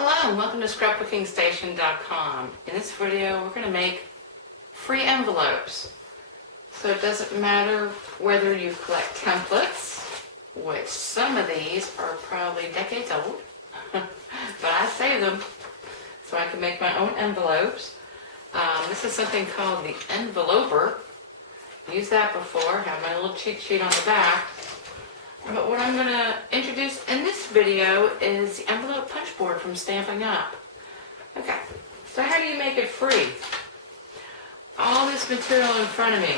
Hello and welcome to scrapbookingstation.com. In this video we're going to make free envelopes. So it doesn't matter whether you collect templates, which some of these are probably decades old, but I save them so I can make my own envelopes. This is something called the enveloper. Used that before, have my little cheat sheet on the back. But what I'm going to introduce in this video is the envelope punch board from Stampin' Up. Okay, so how do you make it free? All this material in front of me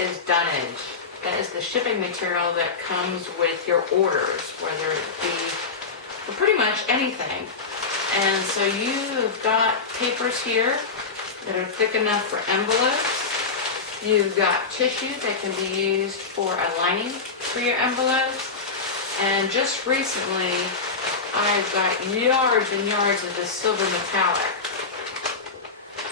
is dunnage. That is the shipping material that comes with your orders, whether it be for pretty much anything. And so you've got papers here that are thick enough for envelopes. You've got tissue that can be used for a lining for your envelopes. And just recently, I've got yards and yards of this silver metallic.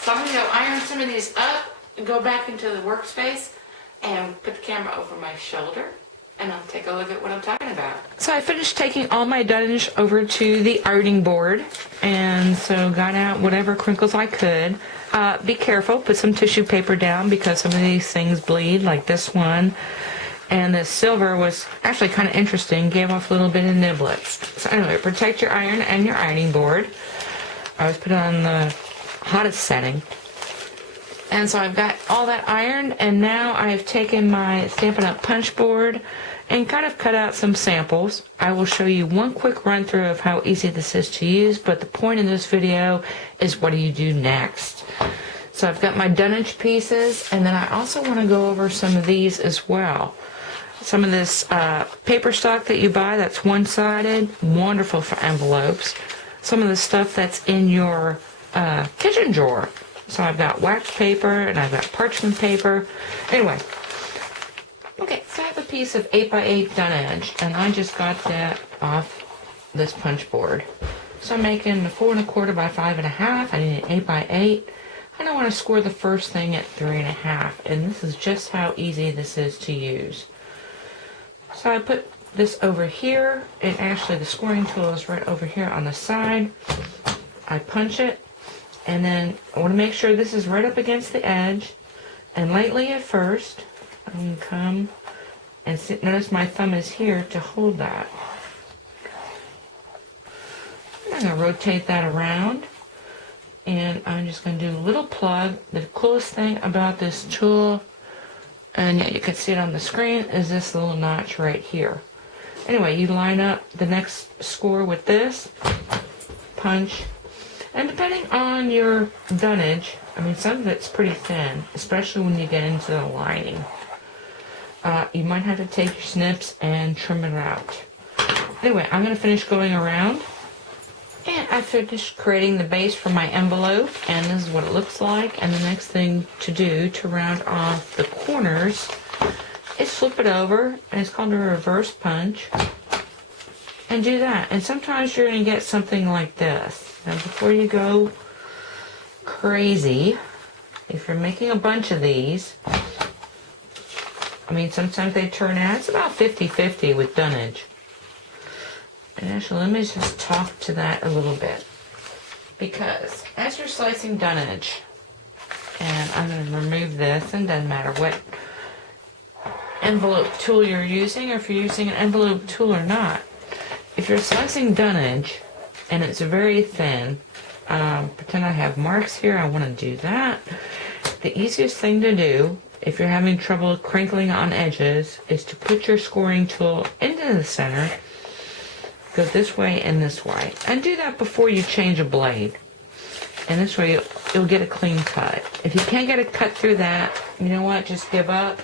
So I'm going to go iron some of these up and go back into the workspace and put the camera over my shoulder and I'll take a look at what I'm talking about. So I finished taking all my dunnage over to the ironing board and so got out whatever crinkles I could. Be careful, put some tissue paper down because some of these things bleed, like this one. And this silver was actually kind of interesting, gave off a little bit of niblets. So anyway, protect your iron and your ironing board. I always put it on the hottest setting. And so I've got all that ironed, and now I've taken my Stampin' Up punch board and kind of cut out some samples. I will show you one quick run through of how easy this is to use, but the point in this video is what do you do next. So I've got my dunnage pieces, and then I also want to go over some of these as well. Some of this paper stock that you buy that's one-sided, wonderful for envelopes. Some of the stuff that's in your kitchen drawer. So I've got wax paper and I've got parchment paper. Anyway, okay, so I have a piece of 8x8 dunnage, and I just got that off this punch board. So I'm making a 4 1/4 by 5 1/2. I need an 8x8. And I want to score the first thing at 3 1/2. And this is just how easy this is to use. So I put this over here, and actually the scoring tool is right over here on the side. I punch it, and then I want to make sure this is right up against the edge. And lightly at first, I'm going to come and sit. Notice my thumb is here to hold that. I'm going to rotate that around, and I'm just going to do a little plug. The coolest thing about this tool, and yeah, you can see it on the screen, is this little notch right here. Anyway, you line up the next score with this, punch, and depending on your dunnage, I mean, some of it's pretty thin, especially when you get into the lining. You might have to take your snips and trim it out. Anyway, I'm going to finish going around, and I finished creating the base for my envelope, and this is what it looks like. And the next thing to do to round off the corners is flip it over, and it's called a reverse punch, and do that. And sometimes you're going to get something like this. Now before you go crazy, if you're making a bunch of these, I mean, sometimes they turn out, it's about 50-50 with dunnage. And actually, let me just talk to that a little bit. Because as you're slicing dunnage, and I'm going to remove this, and it doesn't matter what envelope tool you're using, or if you're using an envelope tool or not. If you're slicing dunnage, and it's very thin, pretend I have marks here, I want to do that. The easiest thing to do, if you're having trouble crinkling on edges, is to put your scoring tool into the center, go this way and this way, and do that before you change a blade, and this way you'll get a clean cut. If you can't get a cut through that, you know what, just give up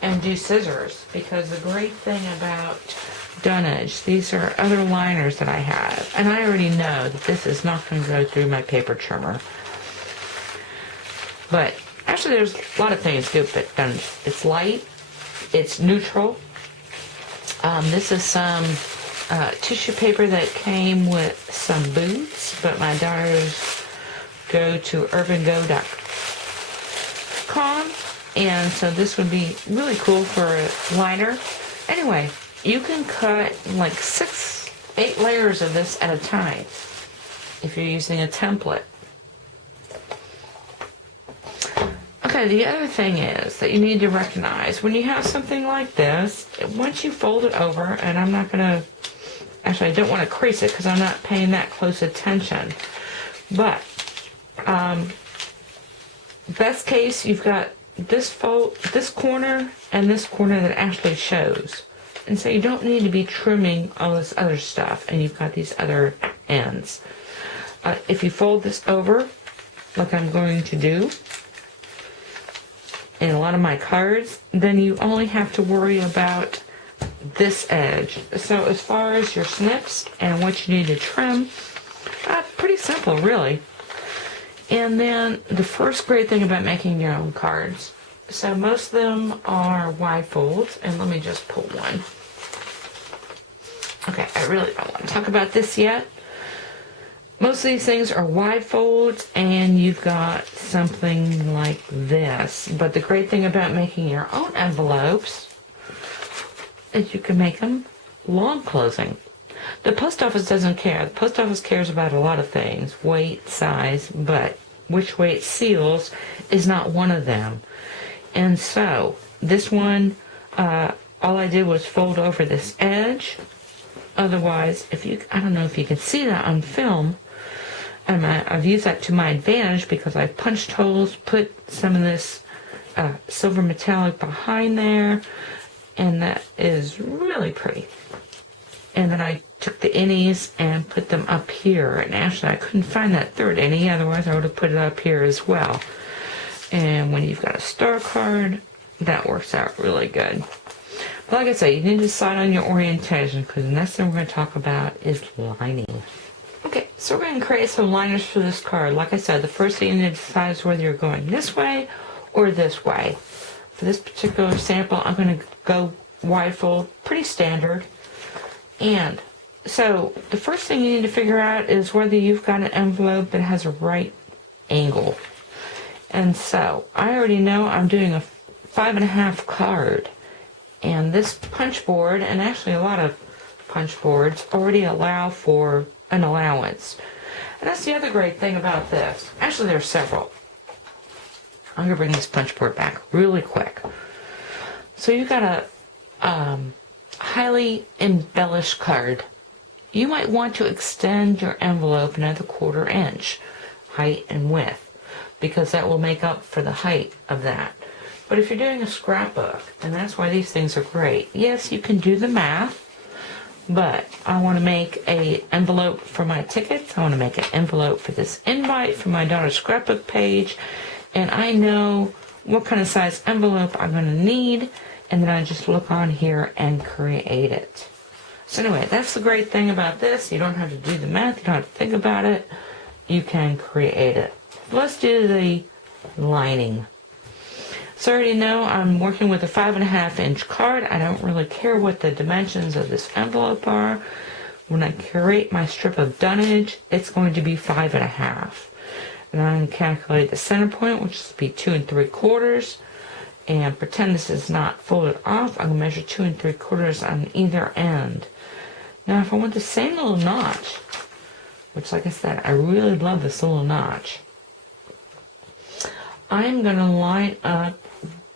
and do scissors, because the great thing about dunnage, these are other liners that I have, and I already know that this is not going to go through my paper trimmer. But actually there's a lot of things good about dunnage. It's light, it's neutral. This is some tissue paper that came with some boots, but my daughters go to urbango.com, and so this would be really cool for a liner. Anyway, you can cut like 6 8 layers of this at a time if you're using a template. Okay, the other thing is that you need to recognize when you have something like this, once you fold it over, and I'm not going to, actually I don't want to crease it because I'm not paying that close attention, but best case, you've got this fold, this corner, and this corner that actually shows. And so you don't need to be trimming all this other stuff, and you've got these other ends. If you fold this over, like I'm going to do in a lot of my cards, then you only have to worry about this edge. So as far as your snips and what you need to trim, pretty simple, really. And then the first great thing about making your own cards, so most of them are wide folds, and let me just pull one. Okay, I really don't want to talk about this yet. Most of these things are wide folds, and you've got something like this. But the great thing about making your own envelopes is you can make them long closing. The post office doesn't care. The post office cares about a lot of things, weight, size, but which way it seals is not one of them. And so this one, all I did was fold over this edge. Otherwise, I don't know if you can see that on film, and I've used that to my advantage because I've punched holes, put some of this silver metallic behind there, and that is really pretty. And then I took the innies and put them up here. And actually, I couldn't find that third innie, otherwise I would have put it up here as well. And when you've got a star card, that works out really good. But like I say, you need to decide on your orientation, because the next thing we're going to talk about is lining. Okay, so we're going to create some liners for this card. Like I said, the first thing you need to decide is whether you're going this way or this way. For this particular sample, I'm going to go wide fold, pretty standard. And so the first thing you need to figure out is whether you've got an envelope that has a right angle. And so I already know I'm doing a 5.5 card. And this punch board, and actually a lot of punch boards, already allow for an allowance. And that's the other great thing about this. Actually, there are several. I'm going to bring this punch board back really quick. So you've got a highly embellished card. You might want to extend your envelope another 1/4 inch, height and width, because that will make up for the height of that. But if you're doing a scrapbook, and that's why these things are great, yes, you can do the math, but I want to make an envelope for my tickets, I want to make an envelope for this invite for my daughter's scrapbook page, and I know what kind of size envelope I'm going to need, and then I just look on here and create it. So anyway, that's the great thing about this. You don't have to do the math, you don't have to think about it, you can create it. Let's do the lining. So I already know I'm working with a 5.5 inch card. I don't really care what the dimensions of this envelope are. When I create my strip of dunnage, it's going to be 5.5. And I'm going to calculate the center point, which will be 2 3/4. And pretend this is not folded off. I'm going to measure 2 3/4 on either end. Now if I want the same little notch, which like I said, I really love this little notch, I'm going to line up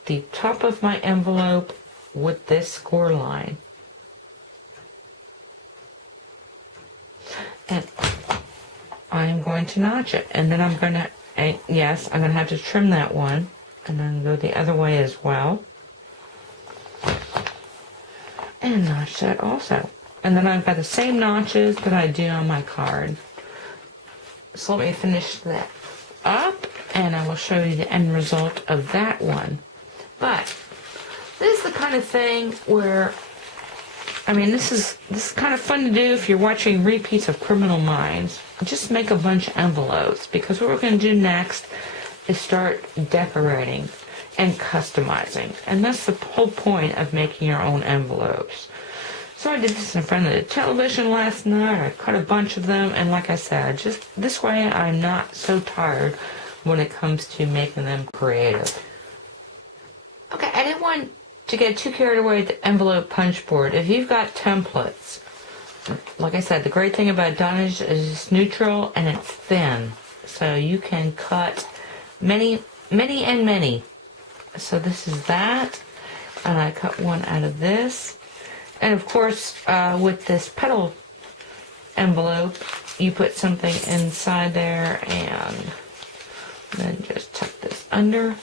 the top of my envelope with this score line. And I'm going to notch it. And then I'm going to, yes, I'm going to have to trim that one. And then go the other way as well. And notch that also. And then I've got the same notches that I do on my card. So let me finish that up, and I will show you the end result of that one. But this is the kind of thing where, I mean, this is kind of fun to do if you're watching repeats of Criminal Minds. Just make a bunch of envelopes, because what we're going to do next is start decorating and customizing. And that's the whole point of making your own envelopes. So I did this in front of the television last night. I cut a bunch of them, and like I said, just this way I'm not so tired when it comes to making them creative. Okay, I didn't want to get too carried away with the envelope punch board. If you've got templates, like I said, the great thing about dunnage is it's neutral and it's thin. So you can cut many, many, and many. So this is that. And I cut one out of this. And of course, with this petal envelope, you put something inside there and then just tuck this under.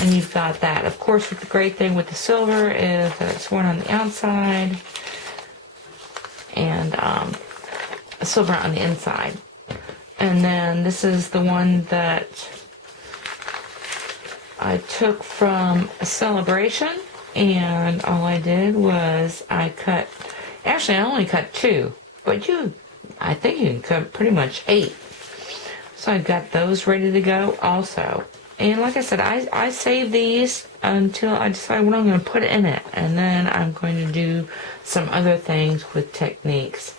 And you've got that. Of course, the great thing with the silver is that it's worn on the outside and silver on the inside. And then this is the one that I took from a celebration, and all I did was I only cut 2, but I think you can cut pretty much 8. So I got those ready to go also. And like I said, I save these until I decide what I'm going to put in it. And then I'm going to do some other things with techniques.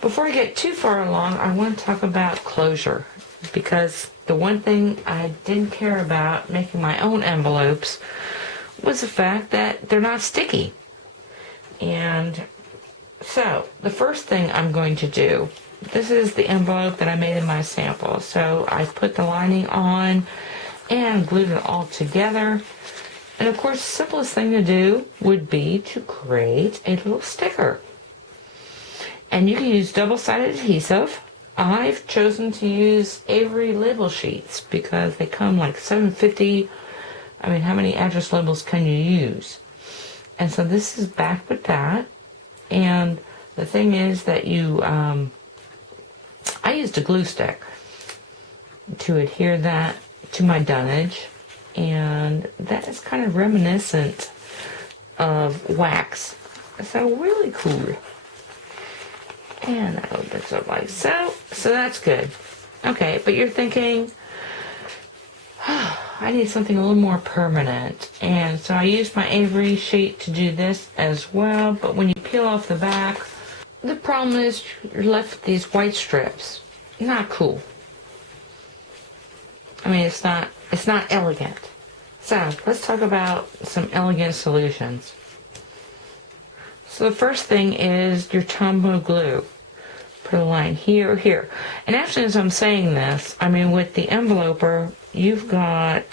Before I get too far along, I want to talk about closure. Because the one thing I didn't care about making my own envelopes was the fact that they're not sticky. And so, the first thing I'm going to do, this is the envelope that I made in my sample. So I put the lining on and glued it all together. And of course, the simplest thing to do would be to create a little sticker. And you can use double-sided adhesive. I've chosen to use Avery label sheets because they come like $7.50. I mean, how many address labels can you use? And so this is back with that. And the thing is that I used a glue stick to adhere that to my dunnage, and that is kind of reminiscent of wax. So really cool. And that opens up like so. So that's good. Okay, but you're thinking, I need something a little more permanent. And so I used my Avery sheet to do this as well. But when you peel off the back, the problem is you're left with these white strips. Not cool. I mean, it's not elegant. So let's talk about some elegant solutions. So the first thing is your Tombow glue. Put a line here or here. And actually, as I'm saying this, I mean, with the enveloper, you've got,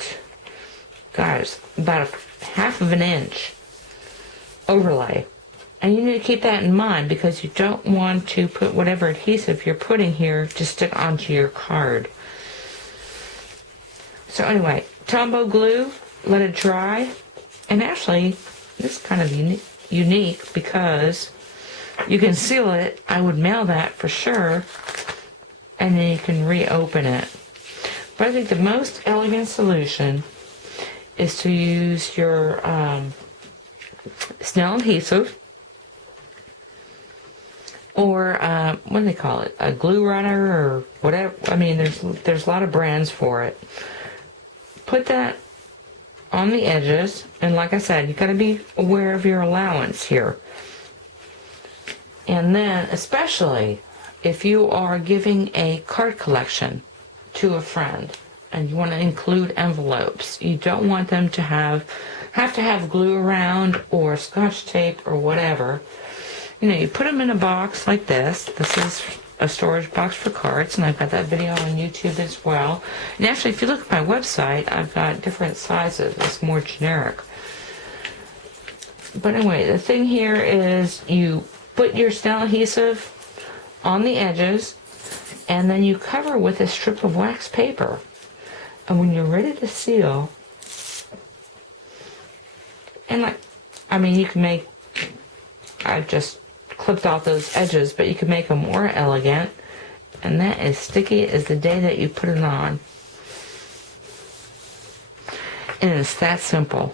guys, about a half of an inch overlay. And you need to keep that in mind because you don't want to put whatever adhesive you're putting here to stick onto your card. So anyway, Tombow glue, let it dry. And actually, this is kind of unique because you can seal it. I would mail that for sure. And then you can reopen it. But I think the most elegant solution is to use your Snell adhesive. Or, what do they call it? A glue runner or whatever. I mean, there's a lot of brands for it. Put that on the edges. And like I said, you've got to be aware of your allowance here. And then, especially if you are giving a card collection to a friend and you want to include envelopes, you don't want them to have to have glue around or scotch tape or whatever. You know, you put them in a box like this. This is a storage box for cards, and I've got that video on YouTube as well. And actually, if you look at my website, I've got different sizes. It's more generic. But anyway, the thing here is you put your Snell adhesive on the edges, and then you cover with a strip of wax paper. And when you're ready to seal, and like, I mean, you can make, I've just clipped off those edges, but you can make them more elegant, and that is sticky as the day that you put it on. And it's that simple.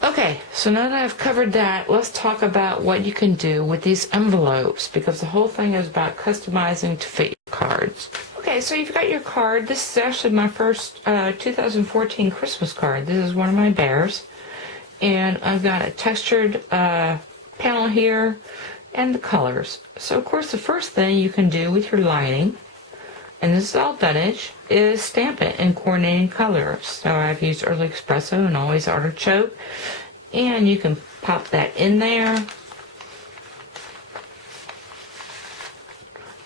Okay, so now that I've covered that, let's talk about what you can do with these envelopes, because the whole thing is about customizing to fit your cards. Okay, so you've got your card. This is actually my first 2014 Christmas card. This is one of my bears. And I've got a textured panel here and the colors. So, of course, the first thing you can do with your lining, and this is all dunnage, is stamp it in coordinating colors. So I've used Early Espresso and Always Artichoke. And you can pop that in there.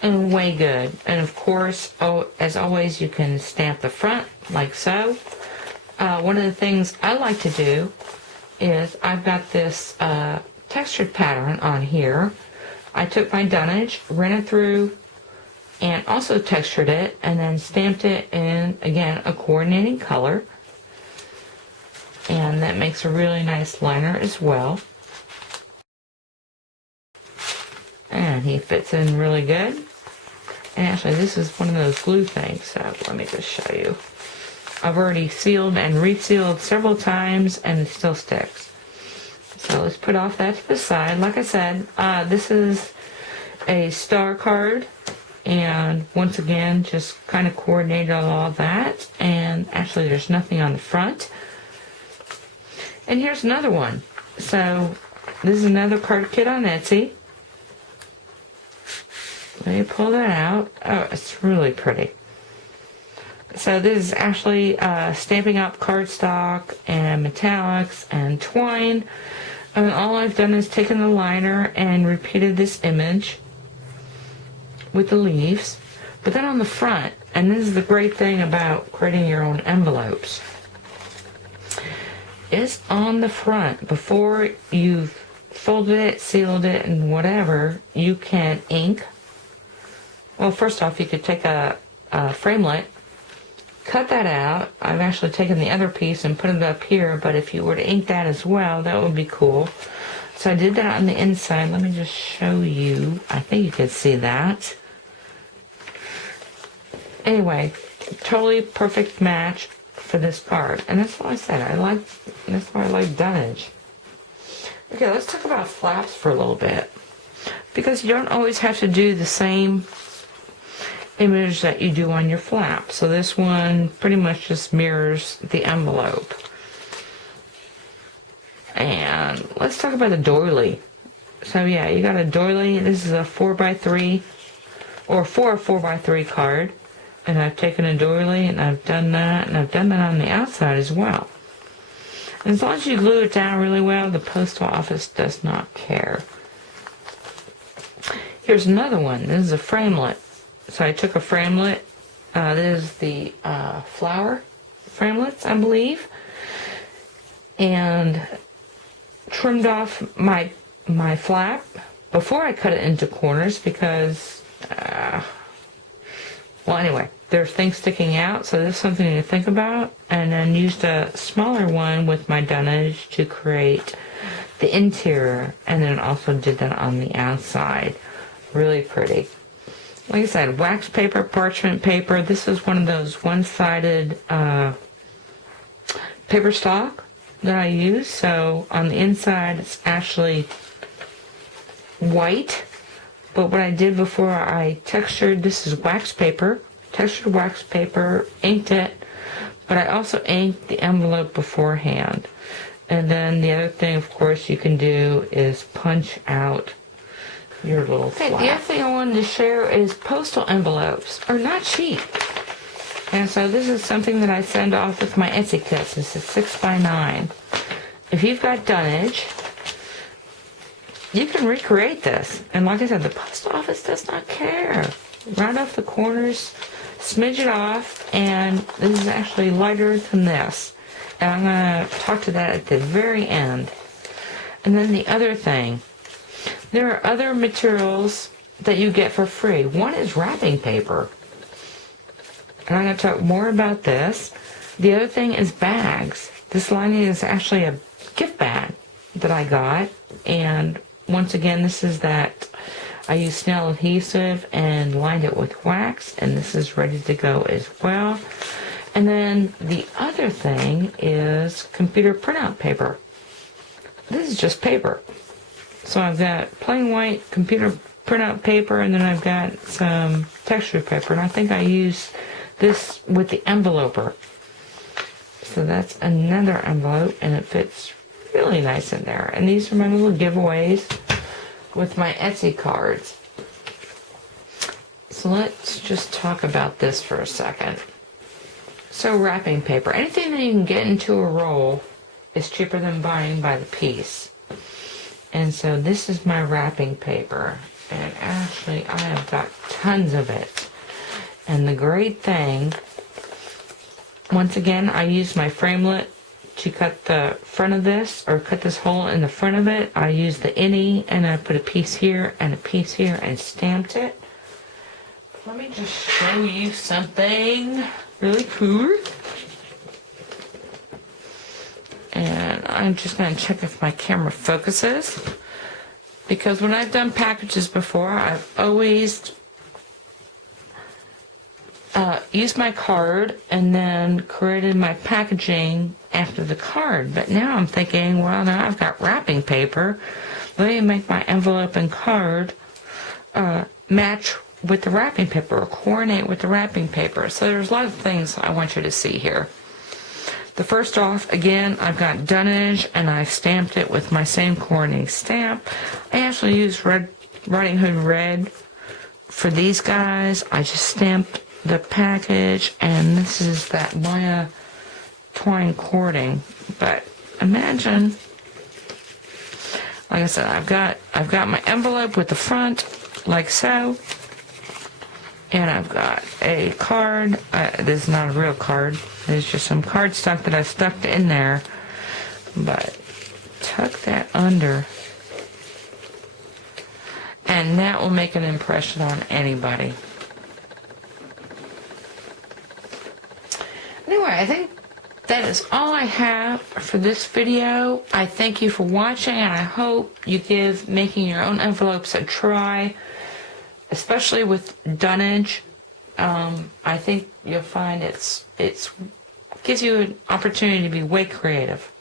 And way good. And of course, as always, you can stamp the front like so. One of the things I like to do is I've got this textured pattern on here. I took my dunnage, ran it through, and also textured it, and then stamped it in, again, a coordinating color. And that makes a really nice liner as well. And he fits in really good. And actually, this is one of those glue things, so let me just show you. I've already sealed and resealed several times, and it still sticks. So let's put off that to the side. Like I said, this is a star card, and once again, just kind of coordinated all that. And actually, there's nothing on the front. And here's another one. So this is another card kit on Etsy. Let me pull that out. Oh, it's really pretty. So this is actually Stampin' Up cardstock and metallics and twine. And all I've done is taken the liner and repeated this image with the leaves. But then on the front, and this is the great thing about creating your own envelopes, is on the front, before you've folded it, sealed it, and whatever, you can ink. Well, first off, you could take a framelit, cut that out. I've actually taken the other piece and put it up here, but if you were to ink that as well, that would be cool. So I did that on the inside. Let me just show you. I think you could see that. Anyway, totally perfect match for this card. And that's what I said. That's why I like dunnage. Okay, let's talk about flaps for a little bit. Because you don't always have to do the same image that you do on your flap. So this one pretty much just mirrors the envelope. And let's talk about the doily. So yeah, you got a doily. This is a 4x3 or for a 4x3 card. And I've taken a doily and I've done that, and I've done that on the outside as well. And as long as you glue it down really well, the postal office does not care. Here's another one. This is a framelit. So I took a framelit. This is the flower framelits, I believe. And trimmed off my flap before I cut it into corners because, well, anyway, there's things sticking out, so there's something to think about. And then used a smaller one with my dunnage to create the interior, and then also did that on the outside. Really pretty. Like I said, wax paper, parchment paper. This is one of those one-sided paper stock that I use. So on the inside, it's actually white. But what I did before I textured, this is wax paper, textured wax paper, inked it. But I also inked the envelope beforehand. And then the other thing, of course, you can do is punch out your little flap. The other thing I wanted to share is postal envelopes are not cheap. And so this is something that I send off with my Etsy kits. This is 6x9. If you've got dunnage, you can recreate this. And like I said, the post office does not care. Round off the corners, smidge it off, and this is actually lighter than this. And I'm going to talk to that at the very end. And then the other thing, there are other materials that you get for free. One is wrapping paper. And I'm going to talk more about this. The other thing is bags. This lining is actually a gift bag that I got. And once again, this is that I used snail adhesive and lined it with wax. And this is ready to go as well. And then the other thing is computer printout paper. This is just paper. So I've got plain white computer printout paper, and then I've got some texture paper. And I think I use this with the enveloper. So that's another envelope, and it fits really nice in there. And these are my little giveaways with my Etsy cards. So let's just talk about this for a second. So wrapping paper, anything that you can get into a roll is cheaper than buying by the piece. And so this is my wrapping paper. And actually, I have got tons of it. And the great thing, once again, I use my framelit to cut the front of this, or cut this hole in the front of it. I use the innie, and I put a piece here and a piece here and stamped it. Let me just show you something really cool. And I'm just going to check if my camera focuses. Because when I've done packages before, I've always used my card and then created my packaging after the card. But now I'm thinking, well, now I've got wrapping paper. Let me make my envelope and card match with the wrapping paper, or coordinate with the wrapping paper. So there's a lot of things I want you to see here. The first off, again, I've got dunnage, and I've stamped it with my same coordinating stamp. I actually used Riding Hood Red for these guys. I just stamped the package, and this is that Maya twine cording. But imagine, like I said, I've got my envelope with the front, like so. And I've got a card. This is not a real card. It's just some cardstock that I stuck in there. But tuck that under. And that will make an impression on anybody. Anyway, I think that is all I have for this video. I thank you for watching, and I hope you give making your own envelopes a try. Especially with dunnage, I think you'll find it gives you an opportunity to be way creative.